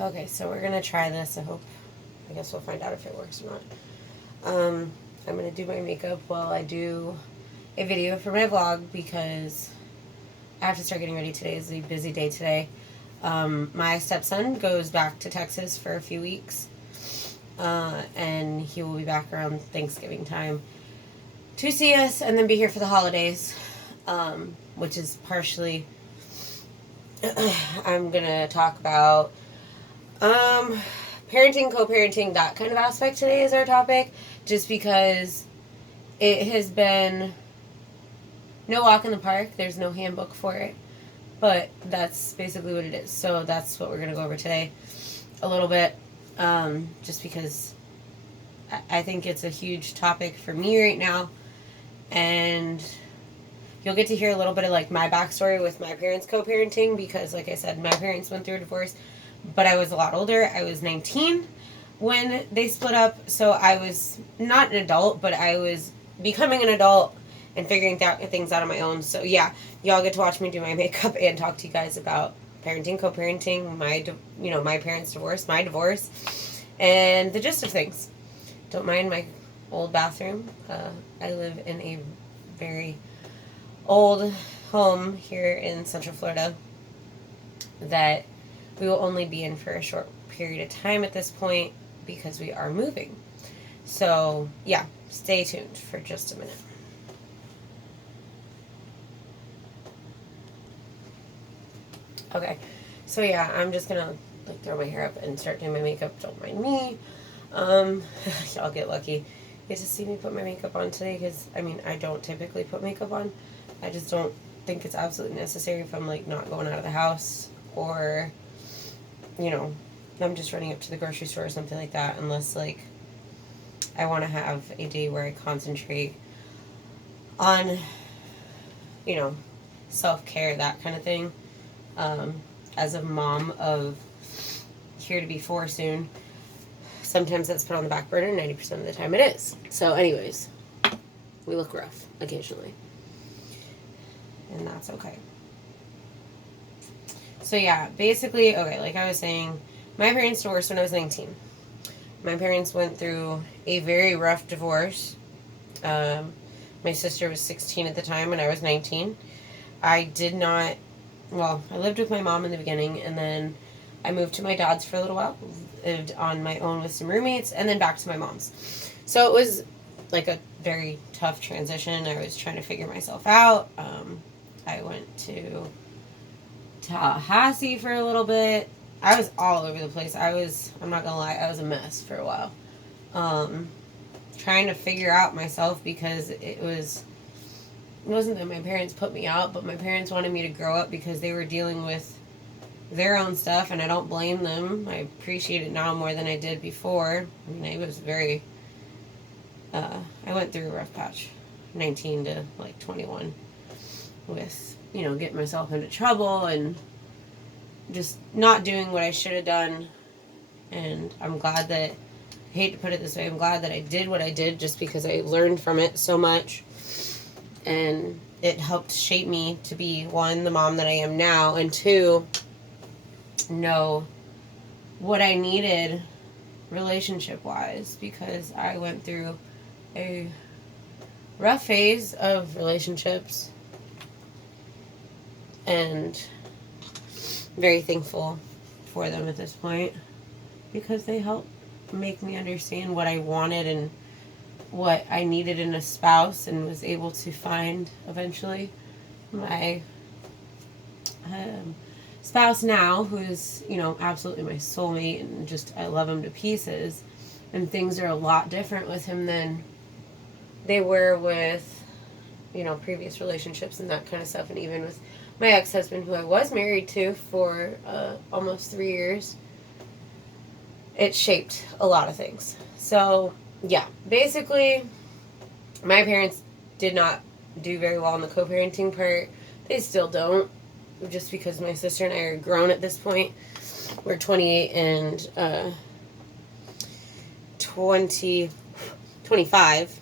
Okay, so we're gonna try this. I guess we'll find out if it works or not. I'm gonna do my makeup while I do a video for my vlog because I have to start getting ready. Today is a busy day today. My stepson goes back to Texas for a few weeks, and he will be back around Thanksgiving time to see us and then be here for the holidays, which is partially. I'm gonna talk about parenting, co-parenting, that kind of aspect today is our topic, just because it has been no walk in the park. There's no handbook for it, but that's basically what it is. So that's what we're gonna go over today, a little bit, just because I think it's a huge topic for me right now, and you'll get to hear a little bit of like my backstory with my parents co-parenting because, like I said, my parents went through a divorce, but I was a lot older. I was 19 when they split up, so I was not an adult, but I was becoming an adult and figuring things out on my own. So yeah, y'all get to watch me do my makeup and talk to you guys about parenting, co-parenting, my parents' divorce, my divorce, and the gist of things. Don't mind my old bathroom. I live in a very old home here in Central Florida that we will only be in for a short period of time at this point because we are moving. So, yeah, stay tuned for just a minute. Okay, so yeah, I'm just gonna like throw my hair up and start doing my makeup. Don't mind me. Um, y'all get lucky. You get to see me put my makeup on today because I don't typically put makeup on. I just don't think it's absolutely necessary if I'm like not going out of the house or, you know, I'm just running up to the grocery store or something like that. Unless like I want to have a day where I concentrate on, you know, self care, that kind of thing. Um, as a mom of here to be four soon, sometimes that's put on the back burner. 90% of the time, it is. So, anyways, we look rough occasionally, and that's okay. So yeah, basically, okay, like I was saying, my parents divorced when I was 19. My parents went through a very rough divorce. Um, my sister was 16 at the time, and I was 19. I did not. Well, I lived with my mom in the beginning, and then I moved to my dad's for a little while. Lived on my own with some roommates, and then back to my mom's. So it was like a very tough transition. I was trying to figure myself out. I went to Tallahassee for a little bit. I was all over the place. I'm not gonna lie, I was a mess for a while. Um, Trying to figure out myself because it wasn't that my parents put me out, but my parents wanted me to grow up because they were dealing with their own stuff, and I don't blame them. I appreciate it now more than I did before. I was very, I went through a rough patch, 19 to like 21, with, getting myself into trouble and just not doing what I should have done. And I'm glad that, I hate to put it this way, I'm glad that I did what I did just because I learned from it so much. And it helped shape me to be, one, the mom that I am now, and two, know what I needed relationship wise, because I went through a rough phase of relationships, and very thankful for them at this point because they helped make me understand what I wanted and what I needed in a spouse, and was able to find eventually my spouse now, who is, absolutely my soulmate, and just I love him to pieces. And things are a lot different with him than they were with, previous relationships and that kind of stuff. And even with my ex-husband, who I was married to for almost 3 years, it shaped a lot of things. So yeah, basically my parents did not do very well on the co-parenting part. They still don't, just because my sister and I are grown at this point. We're 28 and 25.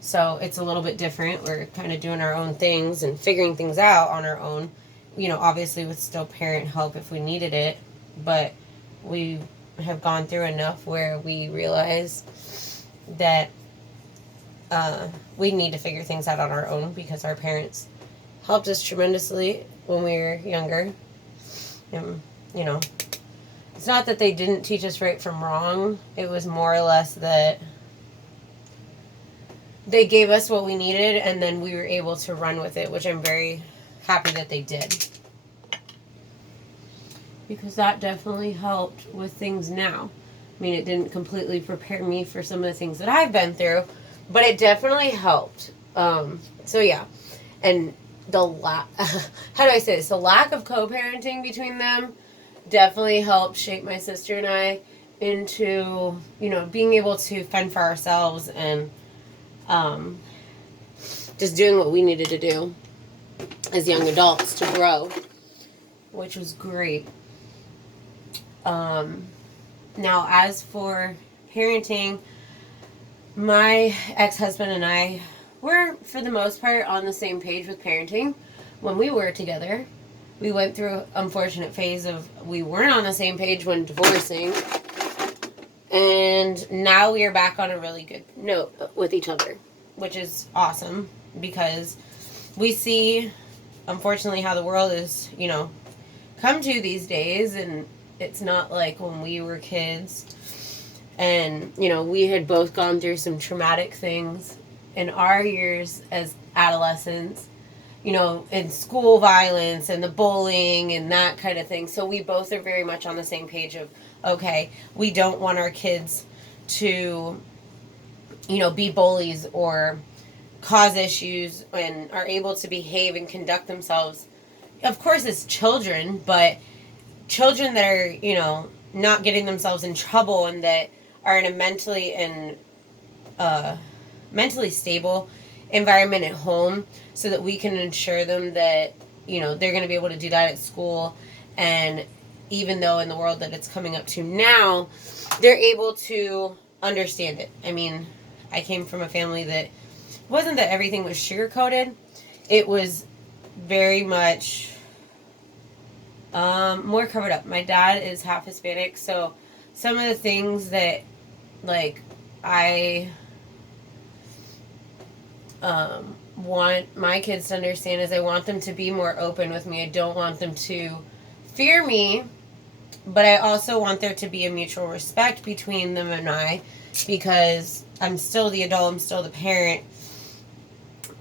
So it's a little bit different. We're kind of doing our own things and figuring things out on our own. Obviously with still parent help if we needed it. but we have gone through enough where we realize that we need to figure things out on our own because our parents helped us tremendously when we were younger. And, you know, it's not that they didn't teach us right from wrong. It was more or less that they gave us what we needed and then we were able to run with it, which I'm very happy that they did. Because that definitely helped with things now. I mean, it didn't completely prepare me for some of the things that I've been through, but it definitely helped. So yeah. And the how do I say this? The lack of co-parenting between them definitely helped shape my sister and I into, you know, being able to fend for ourselves and just doing what we needed to do as young adults to grow, which was great. Now, as for parenting, my ex-husband and I were, for the most part, on the same page with parenting when we were together. We went through an unfortunate phase of we weren't on the same page when divorcing. And now we are back on a really good note with each other, which is awesome because we see, unfortunately, how the world is, you know, come to these days, and it's not like when we were kids. And, you know, we had both gone through some traumatic things in our years as adolescents, you know, in school violence and the bullying and that kind of thing. So we both are very much on the same page of, okay, we don't want our kids to, you know, be bullies or cause issues and are able to behave and conduct themselves, of course, as children, but children that are, you know, not getting themselves in trouble and that are in a mentally stable environment at home, so that we can ensure them that, you know, they're going to be able to do that at school. And even though in the world that it's coming up to now, they're able to understand it. I mean, I came from a family that wasn't that everything was sugar-coated. It was very much more covered up. My dad is half Hispanic, so some of the things that, like, I want my kids to understand is I want them to be more open with me. I don't want them to fear me, but I also want there to be a mutual respect between them and I, because I'm still the adult, I'm still the parent,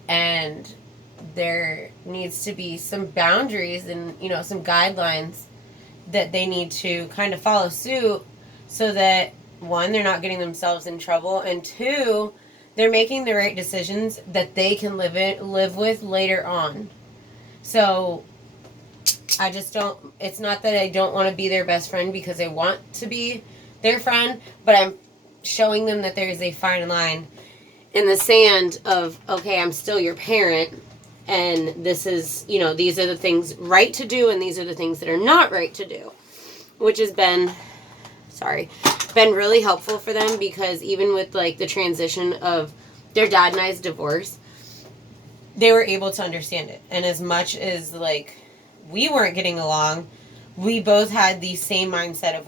and there needs to be some boundaries and, you know, some guidelines that they need to kind of follow suit, so that, one, they're not getting themselves in trouble, and two, they're making the right decisions that they can live with later on. So I just don't, it's not that I don't want to be their best friend because I want to be their friend, but I'm showing them that there is a fine line in the sand of, okay, I'm still your parent, and this is, you know, these are the things right to do, and these are the things that are not right to do, which has been really helpful for them, because even with, like, the transition of their dad and I's divorce, they were able to understand it. And as much as, like, we weren't getting along, we both had the same mindset of